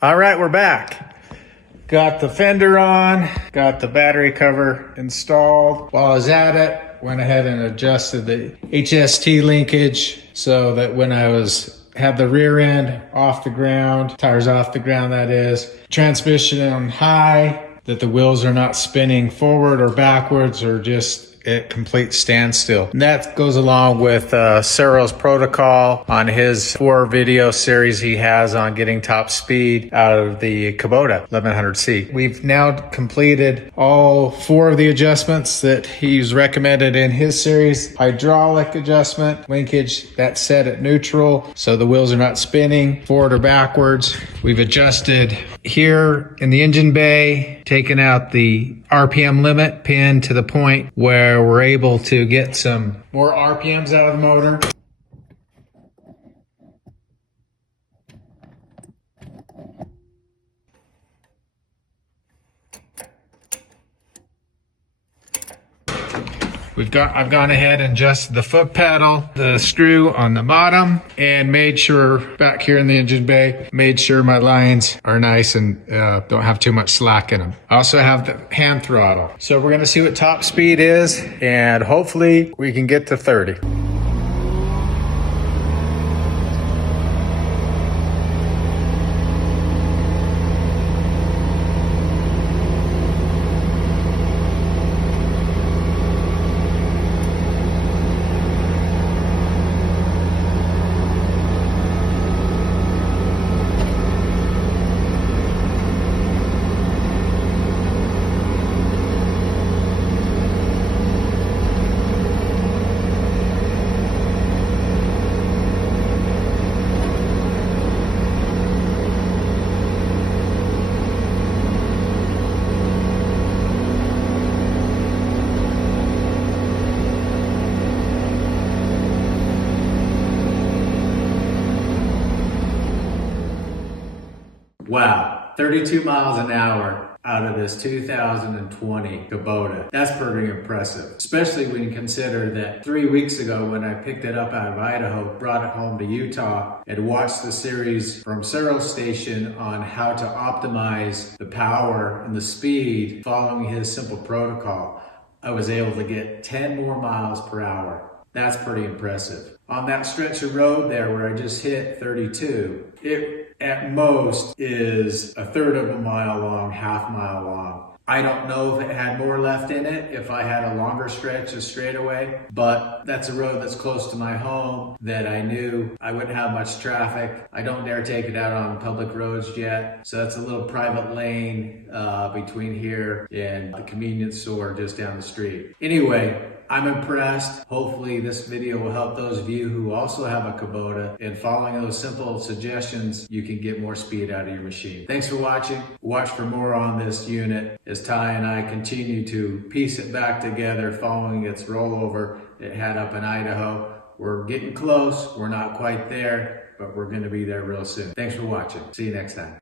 All right, we're back. Got the fender on, got the battery cover installed. While I was at it, went ahead and adjusted the HST linkage so that when I had the rear end off the ground, tires off the ground that is, transmission on high, that the wheels are not spinning forward or backwards or just at complete standstill. And that goes along with Searle's protocol on his 4 video series he has on getting top speed out of the Kubota 1100C. We've now completed all 4 of the adjustments that he's recommended in his series. Hydraulic adjustment, linkage, that's set at neutral so the wheels are not spinning forward or backwards. We've adjusted here in the engine bay, taken out the RPM limit pin to the point where we're able to get some more RPMs out of the motor. I've gone ahead and adjusted the foot pedal, the screw on the bottom, and made sure back here in the engine bay, made sure my lines are nice and don't have too much slack in them. I also have the hand throttle. So we're gonna see what top speed is, and hopefully we can get to 30. Wow, 32 miles an hour out of this 2020 Kubota. That's pretty impressive, especially when you consider that 3 weeks ago when I picked it up out of Idaho, brought it home to Utah, and watched the series from Searle's station on how to optimize the power and the speed following his simple protocol. I was able to get 10 more miles per hour. That's pretty impressive. On that stretch of road there where I just hit 32, it at most is a third of a mile long, half mile long. I don't know if it had more left in it, if I had a longer stretch of straightaway, but that's a road that's close to my home that I knew I wouldn't have much traffic. I don't dare take it out on public roads yet. So that's a little private lane between here and the convenience store just down the street. Anyway, I'm impressed. Hopefully this video will help those of you who also have a Kubota, and following those simple suggestions, you can get more speed out of your machine. Thanks for watching. Watch for more on this unit as Ty and I continue to piece it back together following its rollover it had up in Idaho. We're getting close. We're not quite there, but we're going to be there real soon. Thanks for watching. See you next time.